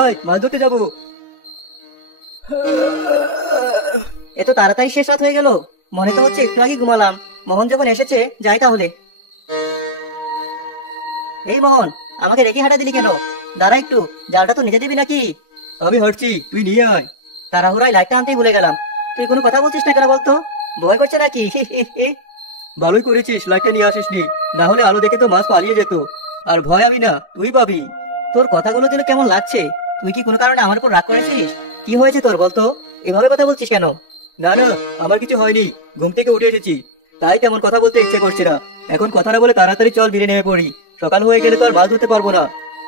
আয় মাছ ধরতে যাবো। এত তাড়াতাড়ি শেষ রাত হয়ে গেল, মনে তো হচ্ছে একটু আগে ঘুমালাম। মোহন যখন এসেছে যাই তাহলে। এই মোহন, আমাকে রেখে হাঁটা দিলি কেন? দাঁড়া একটু, জালটা তো নিজে দিবি নাকি? আমি হাঁটছি, তুই নিয়ে আয়। তাড়াহুড়ায় লাইটটা আনতেই ভুলে গেলাম। তুই কোনো কথা বলছিস না কেন বলতো? ভয় করছে নাকি? ভালোই করেছিস লাইটটা নিয়ে আসিসনি, না হলে আলো দেখে তো মাছ পালিয়ে যেত। আর ভয় আমি না, তুই পাবি। তোর কথাগুলো যেন কেমন লাগছে। তুই কি কোনো কারণে আমার উপর রাগ করেছিস? কি হয়েছে তোর বলতো? এভাবে কথা বলছিস কেন? না না, আমার কিছু হয়নি, ঘুম থেকে উঠে এসেছি, তাই তেমন কথা বলতে ইচ্ছে করছে না। এখন কথা না বলে তাড়াতাড়ি চল, বিলে নেমে পড়ি। সকাল হয়ে গেলে তো আর মাছ ধরতে পারবো না।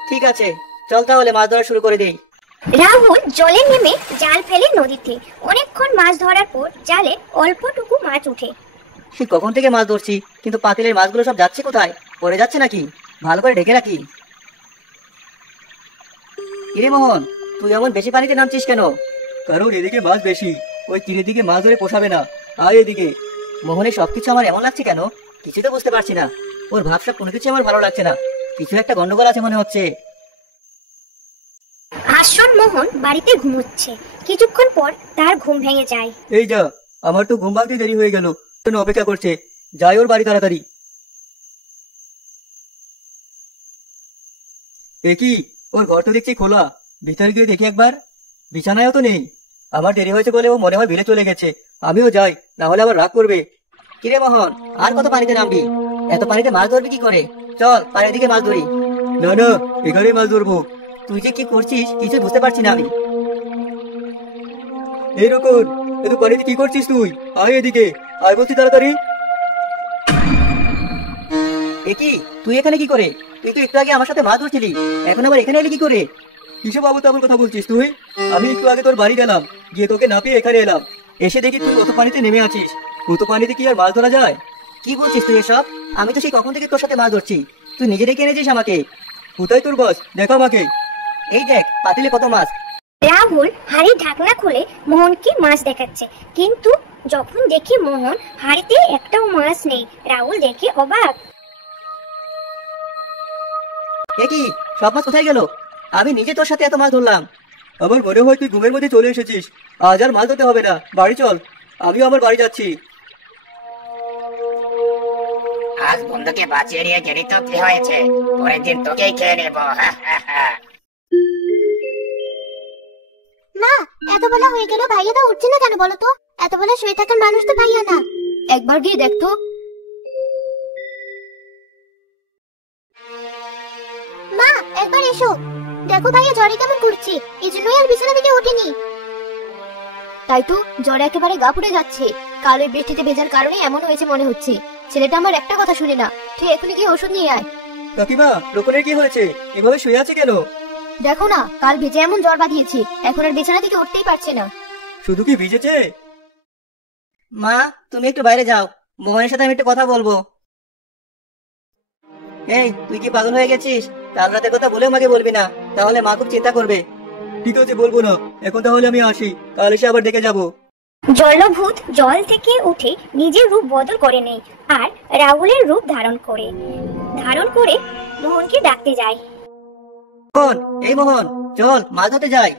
ঠিক আছে, চল তাহলে মাছ ধরা শুরু করে দেই। রাহুল জলে নেমে জাল ফেলে নদীতে। অনেকক্ষণ মাছ ধরার পর জালে অল্পটুকু মাছ উঠে। কখন থেকে মাছ ধরছি, কিন্তু পাতিলের মাছগুলো সব যাচ্ছে কোথায়? পড়ে যাচ্ছে নাকি? ভালো করে ঢেকে রাখি। কিরে মোহন, তুই এমন বেশি পানিতে নামছিস কেন? কারণ এদিকে মাছ বেশি, ওই তীরের দিকে মাছ ধরে পোষাবে না। আয় এদিকে। মোহনের সবকিছু আমার এমন লাগছে কেন? কিছু তো বুঝতে পারছি না। ওর ভাবসাব কোনো কিছু আমার ভালো লাগছে না। কিছু একটা গন্ডগোল আছে মনে হচ্ছে। হাসন মোহন বাড়িতে ঘুমোচ্ছে। কিছুক্ষণ পর তার ঘুম ভেঙে যায়। এই যা, আমার তো ঘুম ভাঙতে দেরি হয়ে গেল, অপেক্ষা করছে। যাই ওর বাড়ি তাড়াতাড়ি। কি, ওর ঘর তো দেখছি খোলা, ভিতরে গিয়ে দেখি একবার। বিছানায়ও তো নেই। আমার দেরি হয়েছে বলে ও মনে হয় বিলে চলে গেছে। আমিও যাই, না হলে আবার রাগ করবে। কিরে মোহন, আর কত পানিতে নামবি? এত পানিতে মাছ ধরবি কি করে? চল পানির দিকে মাছ ধরি। না না, এখানে মাছ ধরবো। তুই যে কি করছিস কিছু বুঝতে পারছি না আমি। এইরকম এত পানিতে কি করছিস তুই? আয় এদিকে, আয় বলছি তাড়াতাড়ি। কি, তুই এখানে কি করে? তুই তো একটু আগে আমার সাথে মাছ ধরছিলি, এখন আবার এখানে এলি কি করে? কিসব বাবু তেমন কথা বলছিস তুই? আমি একটু আগে তোর বাড়ি গেলাম, গিয়ে তোকে না পেয়ে এখানে এলাম। এসে দেখি তুই কত পানিতে নেমে আছিস। কত পানিতে কি আর মাছ ধরা যায়? কি বলছিস তুই এসব? আমি তো সেই কখন থেকে তোর সাথে মাছ ধরছি। তুই নিজে ডেকে এনেছিস আমাকে। কোথায় তোর বাস? দেখা আমাকে। এই দেখ পাতিলে কত মাছ। রাহুল হাড়ির ঢাকনা খুলে মোহনকে মাছ দেখাচ্ছে, কিন্তু যখন দেখে মোহন হাড়িতে একটাও মাছ নেই, রাহুল দেখে অবাক। কি, সব মাছ কোথায় গেল? আমি নিজে তোর সাথে এত মাছ ধরলাম। আমার মনে হয় তুই ঘুমের মধ্যে চলে এসেছিস। আজ আর মাছ ধরতে হবে না, বাড়ি চল। আমিও আমার বাড়ি যাচ্ছি। আজ বন্ধুকে বাঁচিয়ে নিয়ে গেলি তো কি হয়েছে, পরের দিন তোকেই খেয়ে নেবো। না, এত বেলা হয়ে গেল, ভাইয়া তো উঠছে না কেন বলো তো? এত বেলা শুয়ে থাকার মানুষ তো ভাইয়া না। একবার গিয়ে দেখ তো। মা, একবার এসো। দেখো ভাইয়া জ্বরে কেমন করছে, এই জন্যই আর বিছানা থেকে ওঠেনি। তাই তো, জ্বরে একেবারে গা পুড়ে যাচ্ছে। কালের বৃষ্টিতে ভেজার কারণে এমন হয়েছে মনে হচ্ছে। ছেলেটা আমার একটা কথা শুনে না। তুই এখনই গিয়ে ওষুধ নিয়ে আয়। কাকিমা, রোকনের কি হয়েছে? এভাবে শুয়ে আছে কেন? দেখো না, কাল ভেজে এমন জ্বর বাঁধিয়েছে, এখন আর বিছানা থেকে উঠতেই পারছে না। শুধু কি ভিজেছে? মা, তুমি একটু বাইরে যাও, মোহনের সাথে আমি একটু কথা বলবো। এই, তুই কি পাগল হয়ে গেছিস? কাল রাতের কথা বলেও আমাকে বলবি না, তাহলে মা খুব চিন্তা করবে। ঠিক আছে, বলবো না। এখন তাহলে আমি আসি, কাল এসে আবার ডেকে যাবো। জলভূত জল থেকে উঠে নিজের রূপ বদল করে নেয় আর রাহুলের রূপ ধারণ করে মোহনকে ডাকতে যায়। মোহন, এই মোহন, চল মাছ ধরতে যাই।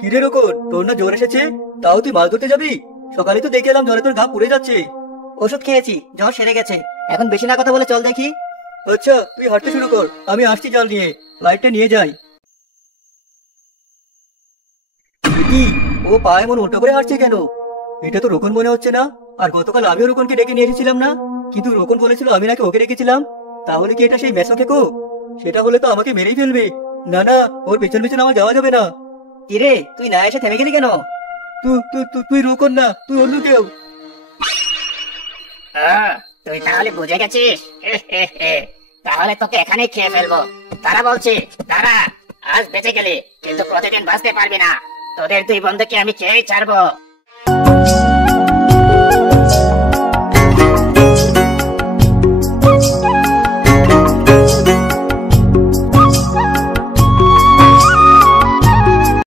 কিরে রোকন, তোর না জ্বর এসেছে, তাও তুই মাছ ধরতে যাবি? সকালে তো দেখে এলাম জ্বরে তোর গা পুড়ে যাচ্ছে। ওষুধ খেয়েছি, জ্বর সেরে গেছে। এখন বেশি না কথা বলে চল দেখি। আচ্ছা, তুই হাঁটতে শুরু কর, আমি আসছি জাল নিয়ে। লাইটটা নিয়ে যাই। কি, ও পা এমন উল্টো করে হাঁটছে কেন? এটা তো রোকন মনে হচ্ছে না। আর গতকাল আমিও রোকনকে ডেকে নিয়ে এসেছিলাম না? কিন্তু রোকন বলেছিল আমি নাকি ওকে ডেকেছিলাম। তাহলে কি এটা সেই মেসো খেকো? সেটা হলে তো আমাকে মেরেই ফেলবে। না না, ওর পেছন পেছন আমার যাওয়া যাবে না। কিরে, তুই না এসে থেমে গেলি কেন? তুই রোকন না, তুই অন্য কেউ। তুই তাহলে বুঝে গেছিস? তাহলে তোকে এখানেই খেয়ে ফেলবো। তারা বলছি, তারা আজ বেঁচে গেলি, কিন্তু প্রতিদিন বাঁচতে পারবি না। তোদের দুই বন্ধুকে আমি খেয়েই ছাড়বো।